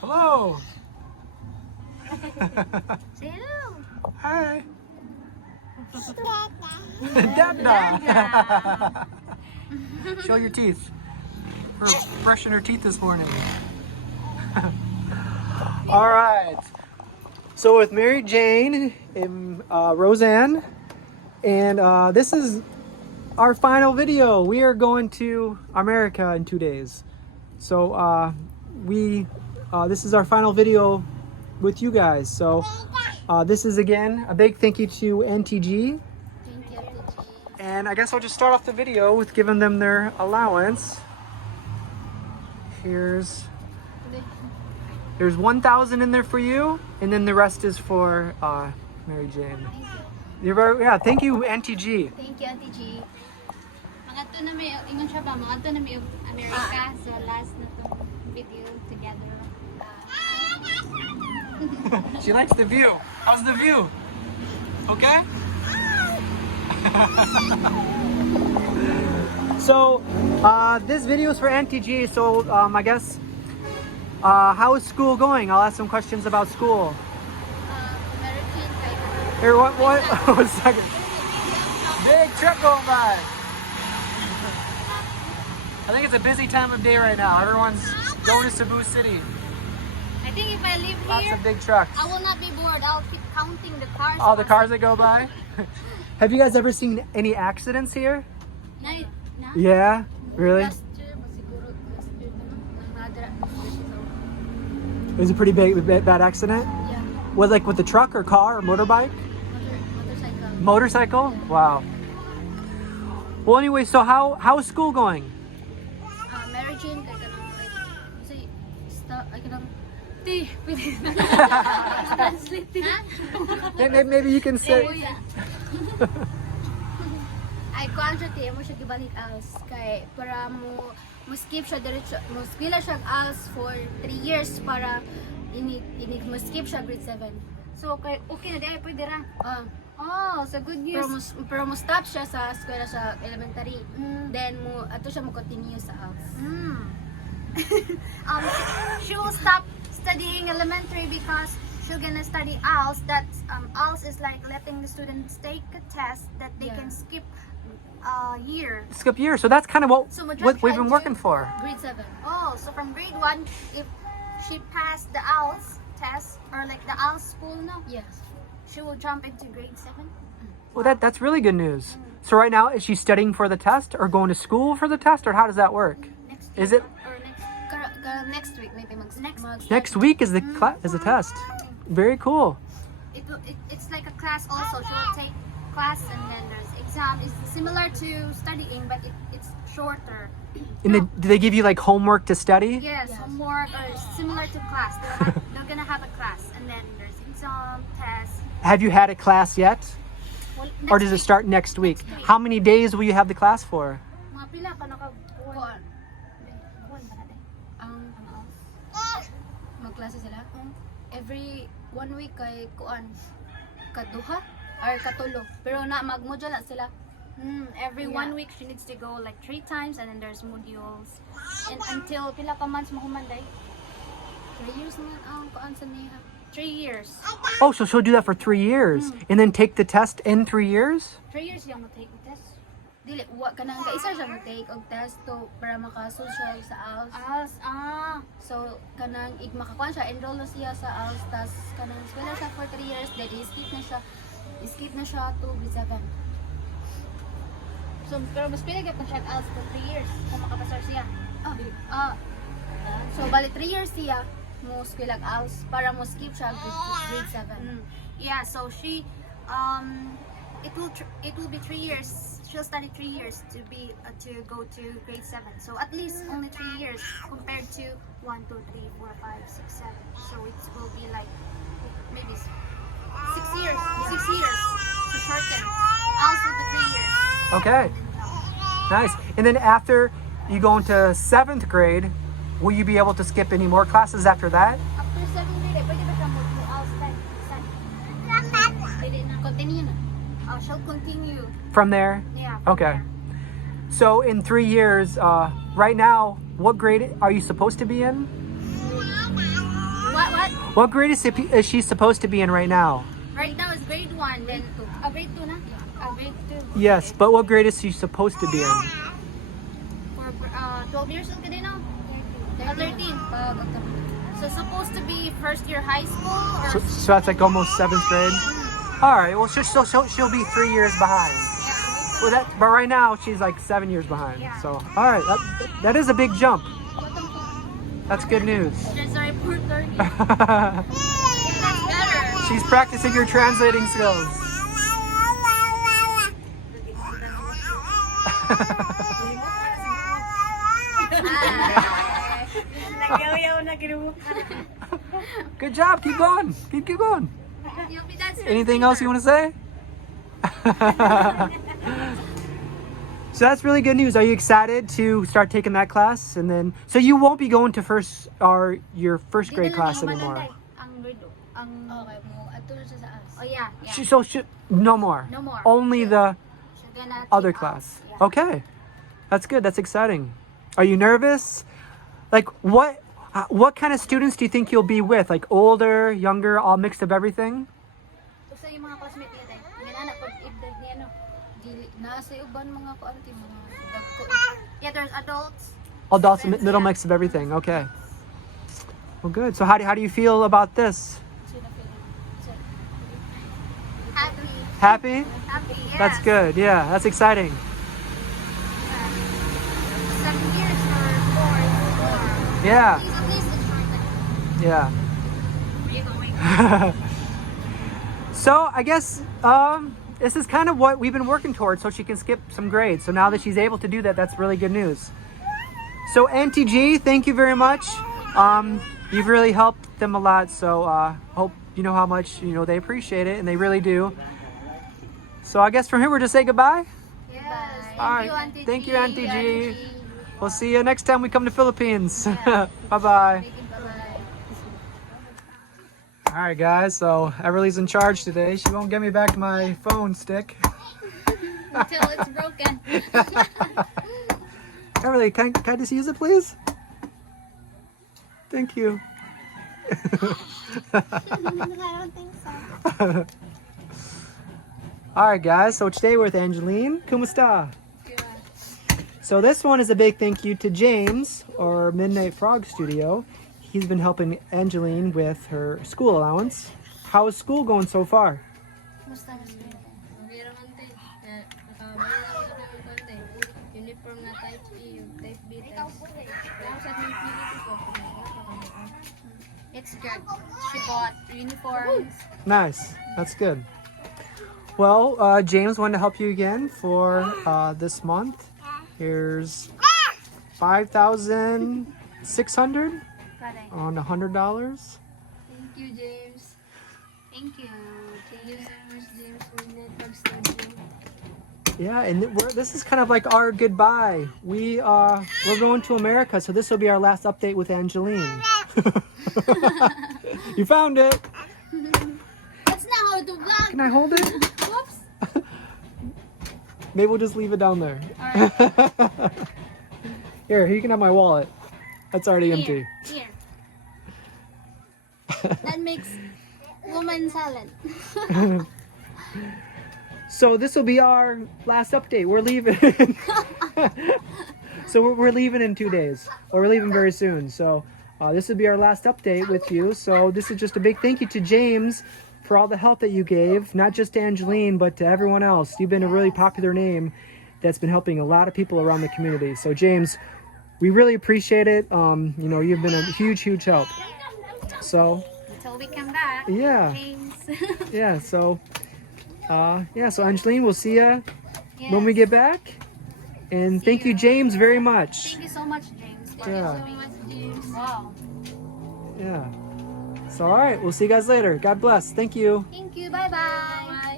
Hello. Say hello. Hi. Dada. Show your teeth. Brushing her teeth this morning. All right. So with Mary Jane and Roseanne, and this is our final video. We are going to America in 2 days. So this is our final video with you guys. So this is again a big thank you to NTG. Thank you, NTG. And I guess I'll just start off the video with giving them their allowance. Here's 1,000 in there for you, and then the rest is for Mary Jane. You're very, yeah, thank you NTG. Thank you, NTG. Mga to na may ingon siya ba? Mga to na may America. So last na to video together. She likes the view. How's the view? Okay? So this video is for NTG. So I guess how is school going? I'll ask some questions about school. American paper. Here, what? One second. Big truck going by. I think it's a busy time of day right now. Everyone's going to Cebu City. I think if I live Lots here, of big trucks. I will not be bored. I'll keep counting the cars. All the cars that go by. Have you guys ever seen any accidents here? No. Yeah, really? Last year, masiguro last year na nadra. It was a pretty bad accident. Yeah. Was like with the truck or car or motorbike? Motorcycle. Motorcycle? Wow. Well, anyway, so how is school going? Mary Jane, kay kanang like, say, I kanang, ti, pwede translate Maybe you can say. Ay, kuan siya, ti, mo siya gibalik als, kay, para mo skip siya, diretso, mo skila siya als for 3 years, para, mo skip siya grade 7. So, kay, okay na, di ay, pwede ra. Oh, so good news. Pero mo stop siya sa eskwela sa elementary. Then ato siya mo continue sa ALS. She will stop studying elementary because she's gonna study ALS. That ALS is like letting the students take a test that they can skip a year. Skip year. So that's kind of what we've been working for. Grade 7. Oh, so from grade 1, if she passed the ALS test or like the ALS school, no? Yes. She will jump into grade 7. Well, that's really good news. So right now, is she studying for the test or going to school for the test, or how does that work? Is it or next week maybe next week is the test? Very cool. It's like a class also. She will take class and then there's exam. It's similar to studying, but it's shorter. And do they give you like homework to study? Yes, homework or similar to class. They're gonna have a class and then there's exam, test. Have you had a class yet? Well, Or does it start next week? How many days will you have the class for? Mga pila pa naka-buwan. Magklase sila? Every 1 week kay kuan kaduha or katulo. Pero na mag-module na sila. Every 1 week she needs to go like 3 times and then there's modules. And until pila ka months mahumanday. 3 years na ang kuan sa niya. 3 years. Oh, so she'll do that for 3 years and then take the test in 3 years? 3 years yung mo-take the test. Dili, kanang kaisa siya mo-take og test to para maka-social sa ALS. So, kanang makakuan siya, enroll na siya sa ALS, tas kanang eskwela siya for 3 years, then skip na siya to grade 7. So, pero mas pinagap na siya at ALS for 3 years kung makapasar siya. So, bali 3 years siya mo eskwela ALS para mo skip siya grade 7. Yeah, so she it will be 3 years. She'll study 3 years to go to grade 7. So at least only 3 years compared to 1, 2, 3, 4, 5, 6, 7. So it will be like maybe 6 years. 6 years to shorten. Also the 3 years. Okay. Nice. And then after you go into 7th grade, will you be able to skip any more classes after that? After 7th grade, pwede ba siya mo-ALS time? Pwede na. Continue na. She'll continue. From there? Yeah. Okay. So in 3 years, right now, what grade are you supposed to be in? What? What grade is she supposed to be in right now? Right now is grade 1, then 2. Grade 2 na? Grade 2. Yes, but what grade is she supposed to be in? For 12 years old ka din, no? 13. So supposed to be first year high school or So that's like almost 7th grade. All right. Well, she'll be 3 years behind. Well, but right now she's like 7 years behind. So all right, that is a big jump. That's good news. There's a reporter. That's better. She's practicing her translating skills. Good job. Keep going. Keep going. You'll be that Anything else you want to say? So that's really good news. Are you excited to start taking that class? And then, so you won't be going to your first grade class anymore. Oh yeah. No more. No more. Only the She's gonna other take class. off. Yeah. Okay, that's good. That's exciting. Are you nervous? Like what kind of students do you think you'll be with? Like older, younger, all mixed of everything? Sa yung mga classmate niya tayo. Ginana pag iddag niya no. Dili nasa uban mga kaanti mga dagko. Yeah, there's adults. Adults, middle mix of everything. Okay. Well, good. So how do you feel about this? Happy. Happy? Happy. Yeah. That's good. Yeah, that's exciting. 7 years or 4. Yeah. At least it's short. Yeah. Where you going? So I guess this is kind of what we've been working towards, so she can skip some grades. So now that she's able to do that, that's really good news. So Auntie G, thank you very much. You've really helped them a lot. So hope you know how much they appreciate it, and they really do. So I guess from here we'll just say goodbye. Yes. All right. Thank you, Auntie G. We'll see you next time we come to Philippines. Yeah. Bye-bye. Bye-bye. All right, guys. So Everly's in charge today. She won't give me back my phone stick. Until it's broken. Everly, can I just use it, please? Thank you. I don't think so. All right, guys. So today we're with Angeline. Kumusta? So this one is a big thank you to James, or Midnight Frog Studio. He's been helping Angeline with her school allowance. How is school going so far? Uniform na type E, type B, it's good. She bought uniforms. Nice. That's good. Well, James wanted to help you again for this month. Here's $5,600 on $100. Thank you, James. Thank you. Thank you so much, James, for Network Studio. Yeah, and this is kind of like our goodbye. We're going to America, so this will be our last update with Angeline. You found it. That's not how to vlog. Can I hold it? Whoops. Maybe we'll just leave it down there. Alright. Here, you can have my wallet. That's already empty. Here. That makes woman silent. So this will be our last update. We're leaving. So we're leaving in 2 days, or we're leaving very soon. So this will be our last update with you. So this is just a big thank you to James for all the help that you gave, not just to Angeline, but to everyone else. You've been a really popular name that's been helping a lot of people around the community. So James, we really appreciate it. You've been a huge help. So Until we come back. yeah, James. yeah. So so Angeline, we'll see you when we get back. And thank you, James, very much. Thank you so much, James. Thank Yeah. you so much, James. Wow. Yeah. So all right, we'll see you guys later. God bless. Thank you. Thank you. Bye-bye.